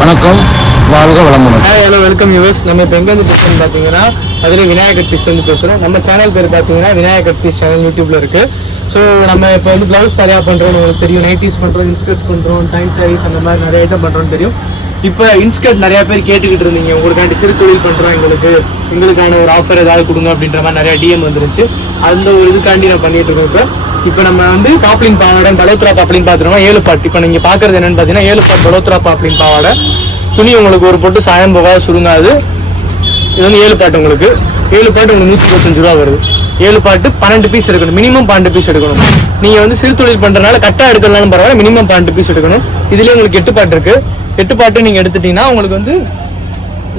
வணக்கம், வாழ்க வளமுடன். Hello, welcome viewers. நம்ம இப்போ எங்கே வந்து பேசுகிறோம் பார்த்தீங்கன்னா அதில் விநாயகர் பீஸ் வந்து பேசுகிறோம். நம்ம சேனல் பேர் பார்த்தீங்கன்னா விநாயகர் பீஸ் சேனல் யூடியூப்ல இருக்கு. ஸோ நம்ம இப்போ வந்து ப்ளவுஸ் நிறையா பண்ணுறோம்னு உங்களுக்கு தெரியும். நைட்டிஸ் பண்ணுறோம், இன்ஸ்கர்ட்ஸ் பண்ணுறோம், டைம் சாரீஸ் அந்த மாதிரி நிறைய ஐட்டம் பண்ணுறோம்னு தெரியும். இப்போ இன்ஸ்கர்ட் நிறைய பேர் கேட்டுக்கிட்டு இருந்தீங்க, உங்களுக்காண்டி சிறு தொழில் பண்ணுறோம், எங்களுக்கான ஒரு ஆஃபர் ஏதாவது கொடுங்க அப்படின்ற மாதிரி நிறைய டிஎம் வந்துருச்சு. அந்த ஒரு இதுக்காண்டி நான் பண்ணிட்டு இருக்கோம். இப்போ நம்ம வந்து பாப்ளின் பாவாடை, பலோத்ரா பாப்ளின் பார்த்துருவோம். 7 பாட். இப்போ நீங்கள் பார்க்கறது என்னன்னு பார்த்தீங்கன்னா 7 பாட் பலோத்ரா பாப்ளின் பாவாடை. துணி உங்களுக்கு ஒரு போட்டு சாயம் போகாது, சுருங்காது. இது வந்து 7 பாட்டு. உங்களுக்கு 7 பாட்டு உங்களுக்கு 125 ரூபா வருது. 7 பாட்டு 12 பீஸ் எடுக்கணும், மினிமம் 12 பீஸ் எடுக்கணும். நீங்க வந்து சிறு தொழில் பண்றதுனால கட்டா எடுக்கலாம்னு பரவாயில்ல, மினிமம் 12 பீஸ் எடுக்கணும். இதுலயே உங்களுக்கு 8 பாட்டு இருக்கு. 8 பாட்டு நீங்க எடுத்துட்டீங்கன்னா உங்களுக்கு வந்து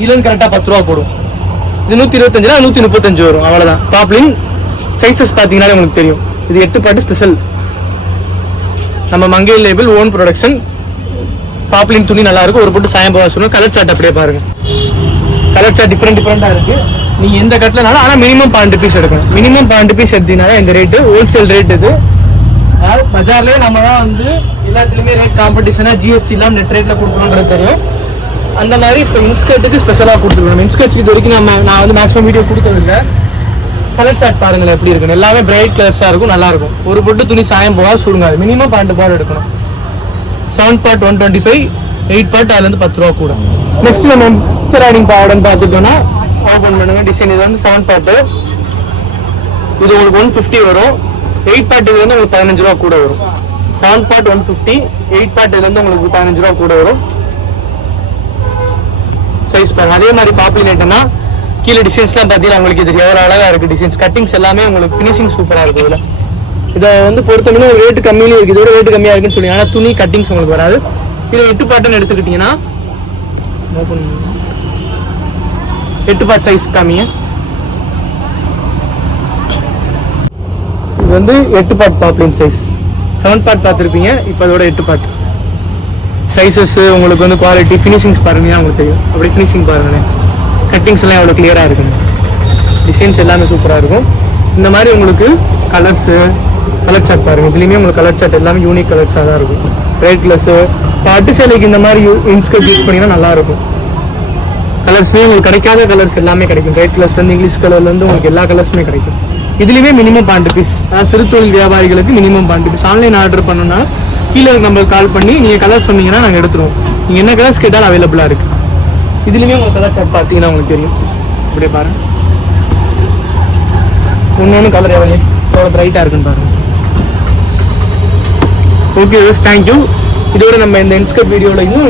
இதுல கரெக்டா 10 ரூபா போடும். இது 125 135 வரும், அவ்வளவுதான். பாப்ளின் சைஸஸ் பாத்தீங்கன்னா உங்களுக்கு தெரியும். இது 8 பாட்டு ஸ்பெஷல். நம்ம மங்கை லேபிள் ஓன் ப்ரொடக்ஷன். பாப்ளின் துணி நல்லா இருக்கும், ஒரு போட்டு சாயம் போக சொல்லணும். கலர் சார்ட் அப்படியே பாருங்க, கலர் சார்ட் டிஃப்ரெண்டா இருக்கு. நீங்க எந்த கட்டலனாலும் ஆனா மினிமம் 12 பீஸ் எடுக்கணும். மினிமம் 12 பீஸ் எடுத்தீங்கன்னா இந்த ரேட்டு ஹோல்சேல் ரேட். இது பஜார்லயே நம்ம தான் வந்து எல்லாத்துலயுமே ரேட் காம்படிஷனா ஜிஎஸ்டி இல்லாம நெட் ரேட்ல கொடுக்கணும்ன்றது தெரியும். அந்த மாதிரி இப்போ இன்ஸ்கர்ட்டுக்கு ஸ்பெஷலா கொடுத்துருக்கோம். இன்ஸ்கர்ட்ஸ் இது வரைக்கும் நான் வந்து மேக்ஸிமம் வீடியோ கொடுத்ததில்லை. கலர் சார்ட் பாருங்களேன் எப்படி இருக்குன்னு. எல்லாமே பிரைட் கலர்ஸா இருக்கும், நல்லா இருக்கும். ஒரு பொட்டு துணி சாயம் போகாது, சுருங்காது. மினிமம் 12 பாட் எடுக்கணும். 7 பாட் 125, 8 பாட் அதுல இருந்து 10 ரூபா கூட. நெக்ஸ்ட் நம்ம ரைடிங் பாவாடைன்னு பார்த்துட்டோம்னா ஓபன் பண்ணுங்க. டிசைன் இது வந்து 7 பாட்டு. இது உங்களுக்கு 150 வரும். 8 பாட் இது வந்து உங்களுக்கு 15 ரூபா கூட வரும். 7 பாட் 150, 8 பாட் இதுல இருந்து உங்களுக்கு 15 ரூபா கூட வரும். சைஸ் பாருங்க. அதே மாதிரி பாப்புலர் ஐட்டம்னா கீழே டிசைன்ஸ்லாம் பார்த்தீங்கன்னா உங்களுக்கு இது எவ்வளோ அழகா இருக்கு. டிசைன்ஸ் கட்டிங்ஸ் எல்லாமே உங்களுக்கு ஃபினிஷிங் சூப்பரா இருக்கு. இதுல இதை வந்து பொறுத்தவரை ஒரு ரேட்டு கம்மியிலே இருக்கு. இதோட ரேட்டு கம்மியா இருக்குன்னு சொல்லி, ஆனால் துணி கட்டிங்ஸ் உங்களுக்கு வராது. இதை 8 பாட்டுன்னு எடுத்துக்கிட்டீங்கன்னா 8 பாட் சைஸ் காமிங்க. இது வந்து 8 பாட் பாப்ளின் சைஸ். 7 பாட் பார்த்துருப்பீங்க, இப்போ அதோட 8 பாட் சைஸஸ். உங்களுக்கு வந்து குவாலிட்டி ஃபினிஷிங்ஸ் பாருங்க, உங்களுக்கு தெரியும். அப்படி ஃபினிஷிங் பாருங்களேன், கட்டிங்ஸ் எல்லாம் எவ்வளோ கிளியரா இருக்குங்க. டிசைன்ஸ் எல்லாமே சூப்பராக இருக்கும். இந்த மாதிரி உங்களுக்கு கலர்ஸு, கலர் சார்ட் பாருங்க. இதுலேயுமே உங்களுக்கு கலர் சார்ட் எல்லாமே யூனிக் கலர்ஸாக தான் இருக்கும். ரெட் கலர்ஸு பட்டு சேலைக்கு இந்த மாதிரி இன்ஸ்கர்ட் யூஸ் பண்ணிங்கன்னா நல்லா இருக்கும். கலர்ஸ்லேயே உங்களுக்கு கிடைக்காத கலர்ஸ் எல்லாமே கிடைக்கும். ரெட் கலர்ஸ்லேருந்து இங்கிலீஷ் கலர்லேருந்து உங்களுக்கு எல்லா கலர்ஸுமே கிடைக்கும். இதுலேயுமே மினிமம் 12 பீஸ். அதாவது சிறு தொழில் வியாபாரிகளுக்கு மினிமம் 12 பீஸ். ஆன்லைன் ஆர்டர் பண்ணணும்னா கீழே நம்மளுக்கு கால் பண்ணி நீங்கள் கலர் சொன்னீங்கன்னா நாங்கள் எடுத்துருவோம். நீங்கள் என்ன கலர்ஸ் கேட்டாலும் அவைலபிளாக இருக்குது. இதுலேயுமே உங்களுக்கு கலர் சார்ட் பார்த்தீங்கன்னா உங்களுக்கு தெரியும். இப்படியே பாருங்க, ஒன்று கலர் எவ்வளோ பிரைட்டாக இருக்குன்னு பாருங்க. Okay, thank you. இதோட நம்ம இந்த இன்ஸ்கர்ட் வீடியோவில் இன்னும்